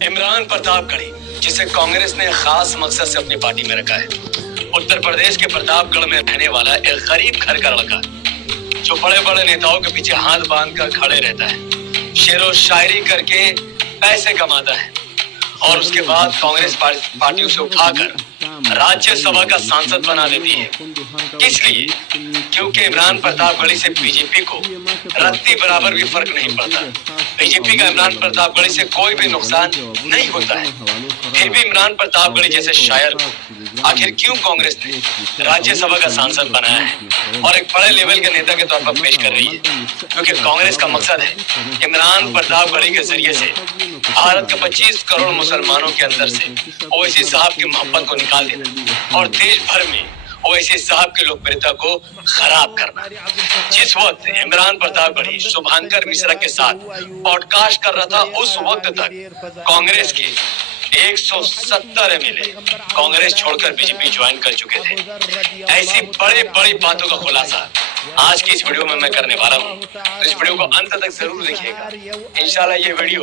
इमरान प्रतापगढ़ी, जिसे कांग्रेस ने खास मकसद से अपनी पार्टी में रखा है, उत्तर प्रदेश के प्रतापगढ़ में रहने वाला एक गरीब घर का लड़का जो बड़े बड़े नेताओं के पीछे हाथ बांधकर खड़े रहता है, शेरो शायरी करके पैसे कमाता है और उसके बाद कांग्रेस पार्टी उसे उठाकर राज्यसभा का सांसद बना देती है। इसलिए क्योंकि इमरान प्रतापगढ़ी से बीजेपी को रत्ती बराबर भी फर्क नहीं पड़ता। बीजेपी का इमरान प्रतापगढ़ी से कोई भी नुकसान नहीं होता है। फिर भी इमरान प्रतापगढ़ी जैसे शायर को आखिर क्यों कांग्रेस ने राज्यसभा का सांसद बनाया है और एक बड़े लेवल के नेता के तौर पर पेश कर रही है, क्योंकि कांग्रेस का मकसद है इमरान प्रतापगढ़ी के जरिए से भारत के 25 करोड़ मुसलमानों के अंदर से ओवैसी साहब की मोहब्बत को निकाल देना और देश भर में ओवैसी साहब की लोकप्रियता को खराब करना। जिस वक्त इमरान प्रतापगढ़ी शुभांकर मिश्रा के साथ पॉडकास्ट कर रहा था, उस वक्त तक कांग्रेस के 170 एमएलए कांग्रेस छोड़कर बीजेपी ज्वाइन कर चुके थे। ऐसी बड़ी बड़ी बातों का खुलासा आज की इस वीडियो में मैं करने वाला हूँ, तो इस वीडियो को अंत तक जरूर देखिएगा। इंशाल्लाह ये वीडियो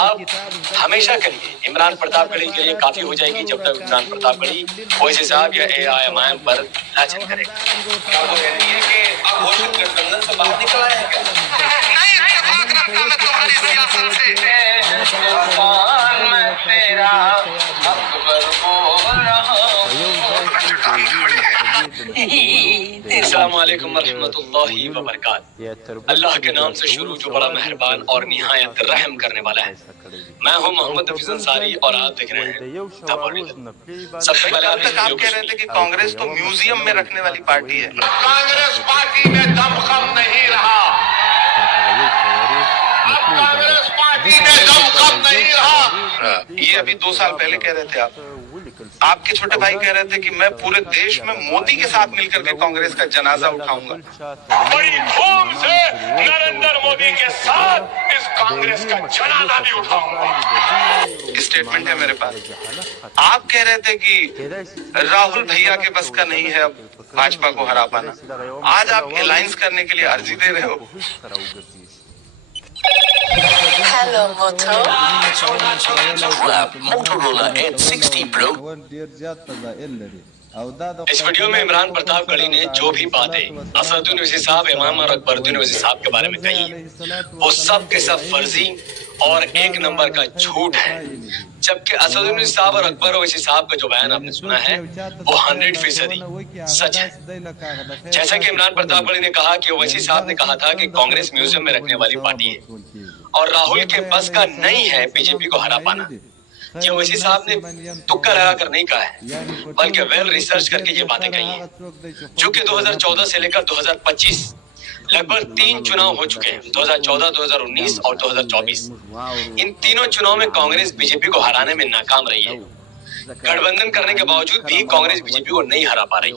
अब हमेशा के लिए इमरान प्रतापगढ़ी के लिए काफी हो जाएगी, जब तक इमरान प्रतापगढ़ी ओवैसी साहब या एआईएमआईएम पर भाषण करेगा। क्या वो कह रही है कि आप घोषित गठबंधन से बाहर निकल आए हैं क्या? नहीं, इत्तेफाक रखता मैं तुम्हारी सियासत से। मैं तेरा अकबर बोल रहा हूँ। अस्सलामुअलैकुम वरहमतुल्लाहि वबरकातुहू। अल्लाह के नाम से शुरू जो बड़ा मेहरबान और निहायत रहम करने वाला है। मैं हूँ मोहम्मद हफीज अंसारी और आप देख रहे हैं द पॉलिटिकल। सबसे पहले आप कह रहे थे कि कांग्रेस तो म्यूजियम में रखने वाली पार्टी है। कांग्रेस पार्टी में दमखम नहीं रहा। कांग्रेस पार्टी में दमखम नहीं रहा। ये अभी 2 साल पहले कह रहे थे आप। आपके छोटे भाई कह रहे थे कि मैं पूरे देश में मोदी के साथ मिलकर के कांग्रेस का जनाजा उठाऊंगा। बड़ी धूम से नरेंद्र मोदी के साथ इस कांग्रेस का जनाजा भी उठाऊंगा। स्टेटमेंट है मेरे पास। आप कह रहे थे कि राहुल भैया के बस का नहीं है अब भाजपा को हरा पाना। आज आप अलायंस करने के लिए अर्जी दे रहे हो। Hello, Moto. Motorola N60 Pro। इस वीडियो में इमरान प्रतापगढ़ी ने जो भी बातें असदुद्दीन ओवैसी साहब, इमाम और अकबरुद्दीन ओवैसी साहब के बारे में कही, वो सब के सब फर्जी और एक नंबर का झूठ है। जबकि असदुद्दीन ओवैसी साहब और अकबर ओवैसी साहब का जो बयान आपने सुना है वो 100% सच है। जैसा कि इमरान प्रतापगढ़ी ने कहा कि ओवैसी साहब ने कहा था कि कांग्रेस म्यूजियम में रखने वाली पार्टी है और राहुल के बस का नहीं है बीजेपी को हरा पाना। ये ओवैसी साहब ने तुक्का लगा कर नहीं कहा है, बल्कि वेल रिसर्च करके ये बातें कही हैं। जो कि 2014 से लेकर 2025 लगभग 3 चुनाव हो चुके हैं, 2014, 2019 और 2024। इन तीनों चुनाव में कांग्रेस बीजेपी को हराने में नाकाम रही है। गठबंधन करने के बावजूद भी कांग्रेस बीजेपी को नहीं हरा पा रही है।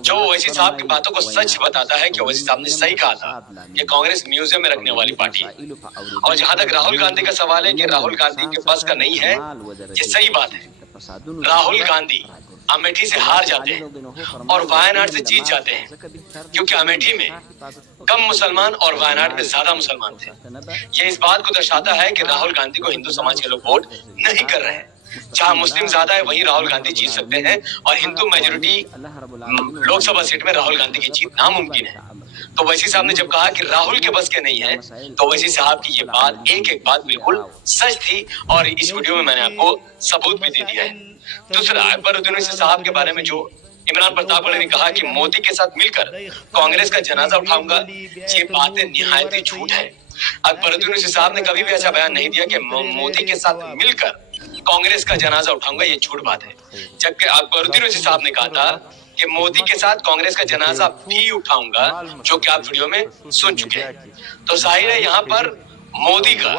जो ओवैसी साहब की बातों को सच बताता है कि ओवैसी साहब ने सही कहा था कि कांग्रेस म्यूजियम में रखने वाली पार्टी है। और जहां तक राहुल गांधी का सवाल है कि राहुल गांधी के पास का नहीं है, ये सही बात है। राहुल गांधी अमेठी से हार जाते हैं और वायनाड से जीत जाते हैं, क्योंकि अमेठी में कम मुसलमान और वायनाड में ज्यादा मुसलमान थे। ये इस बात को दर्शाता है कि राहुल गांधी को हिंदू समाज के लोग वोट नहीं कर रहे हैं। जहां मुस्लिम ज्यादा है वहीं राहुल गांधी जीत सकते हैं और हिंदू मेजोरिटी लोकसभा सीट में राहुल गांधी की जीत नामुमकिन है। तो ओवैसी साहब ने जब कहा कि राहुल के बस के नहीं है, तो ओवैसी साहब की ये बात एक बात बिल्कुल सच थी और इस वीडियो में मैंने आपको सबूत भी दे दिया है। दूसरा, अकबरुद्दीन ओवैसी साहब के बारे में जो इमरान प्रतापगढ़ी ने कहा कि मोदी के साथ मिलकर कांग्रेस का जनाजा उठाऊंगा, ये बातें निहायत ही झूठ है। अकबरुद्दीन ओवैसी साहब ने कभी भी ऐसा बयान नहीं दिया कि मोदी के साथ मिलकर कांग्रेस का जनाजा उठाऊंगा, ये झूठ बात है। जबकि अकबरुद्दीन ओवैसी साहब ने कहा था कि मोदी के साथ कांग्रेस का जनाजा भी उठाऊंगा, जो कि आप वीडियो में सुन चुके हैं। तो जाहिर है यहाँ पर मोदी का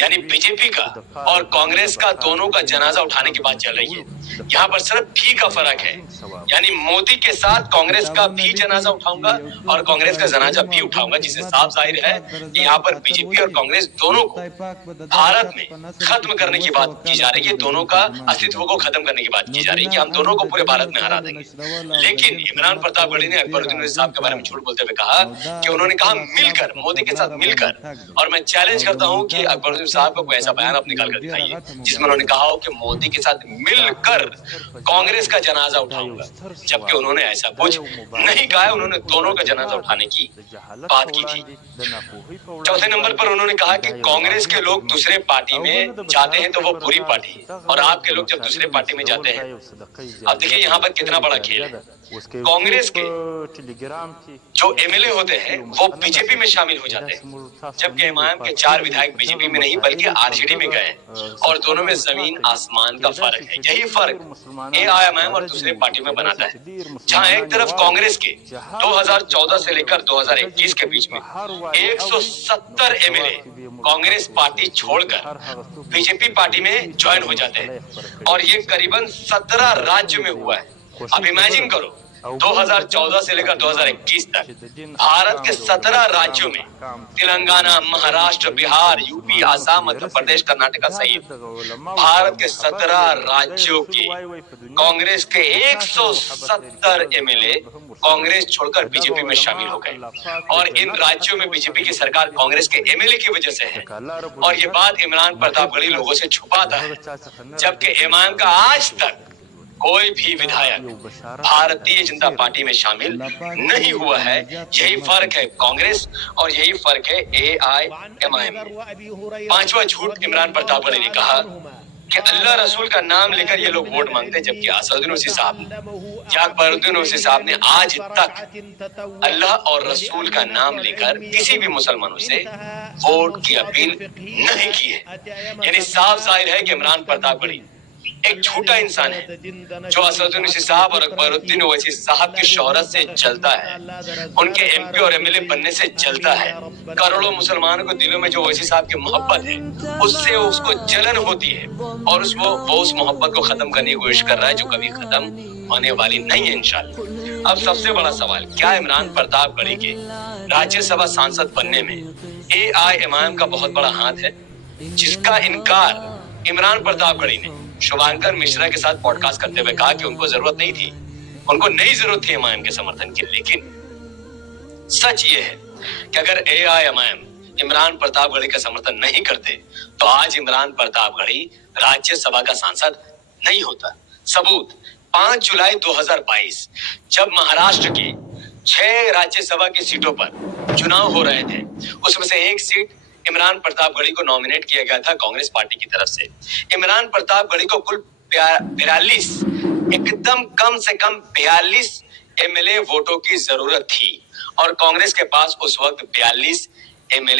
यानी बीजेपी का और कांग्रेस का दोनों का जनाजा उठाने की बात चल रही है। यहाँ पर सिर्फ फी का फर्क है, यानी मोदी के साथ कांग्रेस का भी जनाजा उठाऊंगा और कांग्रेस का जनाजा भी उठाऊंगा, जिससे साफ जाहिर है कि यहाँ पर बीजेपी और कांग्रेस दोनों को भारत में खत्म करने की बात की जा रही है, दोनों का अस्तित्व को खत्म करने की बात की जा रही है कि हम दोनों को पूरे भारत में हरा देंगे। लेकिन इमरान प्रतापगढ़ी ने अकबरुद्दीन ओवैसी साहब के बारे में झूठ बोलते हुए कहा कि उन्होंने कहा मिलकर, मोदी के साथ मिलकर, और मैं चैलेंज करता हूं कि अकबरुद्दीन साहब को कोई ऐसा बयान आप निकाल कर दिखाइए जिसमें उन्होंने कहा हो कि मोदी के साथ मिलकर कांग्रेस का जनाजा उठाऊंगा, जबकि उन्होंने ऐसा कुछ नहीं कहा है। उन्होंने दोनों का जनाजा उठाने की बात की थी। चौथे नंबर पर उन्होंने कहा कि कांग्रेस के लोग दूसरे पार्टी में जाते हैं तो वो बुरी पार्टी है, और आपके लोग जब दूसरे पार्टी में जाते हैं, अब देखिए यहाँ पर कितना बड़ा खेल है। कांग्रेस के जो एमएलए होते हैं वो बीजेपी में शामिल हो जाते हैं, जबकि एमआईएम के 4 विधायक बीजेपी में नहीं बल्कि आरजेडी में गए, और दोनों में जमीन आसमान का फर्क है। यही फर्क एआईएमआईएम और दूसरे पार्टी में बनाता है, जहां एक तरफ कांग्रेस के 2014 से लेकर 2021 के बीच में 170 एमएलए कांग्रेस पार्टी छोड़कर बीजेपी पार्टी में ज्वाइन हो जाते हैं, और ये करीबन 17 राज्य में हुआ है। अब इमेजिन करो, 2014 से लेकर 2021 तक भारत के 17 राज्यों में, तेलंगाना, महाराष्ट्र, बिहार, यूपी, आसाम, मध्य प्रदेश, कर्नाटक सहित भारत के 17 राज्यों के कांग्रेस के 170 एमएलए कांग्रेस छोड़कर बीजेपी में शामिल हो गए, और इन राज्यों में बीजेपी की सरकार कांग्रेस के एमएलए की वजह से है। और ये बात इमरान प्रतापगढ़ी लोगों से छुपाता है, जबकि एमआईएम का आज तक कोई भी विधायक भारतीय जनता पार्टी में शामिल नहीं हुआ है। यही फर्क है कांग्रेस और यही फर्क है एआईएमआईएम। पांचवा झूठ इमरान प्रतापगढ़ी ने कहा कि अल्लाह रसूल का नाम लेकर ये लोग वोट मांगते हैं, जबकि असदुद्दीन ओवैसी साहब या अकबरुद्दीन ओवैसी साहब ने आज तक अल्लाह और रसूल का नाम लेकर किसी भी मुसलमानों से वोट की अपील नहीं की है। यानी साफ जाहिर है कि इमरान प्रतापगढ़ी एक झूठा इंसान है, जो असदुद्दीन ओवैसी साहब और अकबरुद्दीन ओवैसी साहब की शोहरत से जलता है, उनके एमपी और एमएलए बनने से जलता है। करोड़ों मुसलमानों के दिलों में जो ओवैसी साहब की मोहब्बत है, उससे उसको जलन होती है, और वो उस मोहब्बत को खत्म करने की कोशिश कर रहा है, जो कभी खत्म होने वाली नहीं है इंशाल्लाह। अब सबसे बड़ा सवाल, क्या इमरान प्रतापगढ़ी के राज्यसभा सांसद बनने में एआईएमआईएम का बहुत बड़ा हाथ है, जिसका इनकार इमरान प्रतापगढ़ी ने शुभांकर मिश्रा के साथ पॉडकास्ट करते हुए कहा कि उनको जरूरत नहीं थी, उनको नई जरूरत थी एमआईएम के समर्थन की। लेकिन सच ये है कि अगर एआईएमआईएम इमरान प्रतापगढ़ी का समर्थन नहीं करते तो आज इमरान प्रतापगढ़ी राज्यसभा का सांसद नहीं होता। सबूत, 5 जुलाई 2022 जब महाराष्ट्र की 6 राज्यसभा की सीटों पर चुनाव हो रहे थे, उसमें से एक सीट इमरान प्रतापगढ़ी को नॉमिनेट किया गया था कांग्रेस पार्टी की तरफ से। इमरान प्रतापगढ़ी को कुल 42, एकदम कम से कम 42 एमएलए वोटों की जरूरत थी, और कांग्रेस के पास उस वक्त 42 एमएलए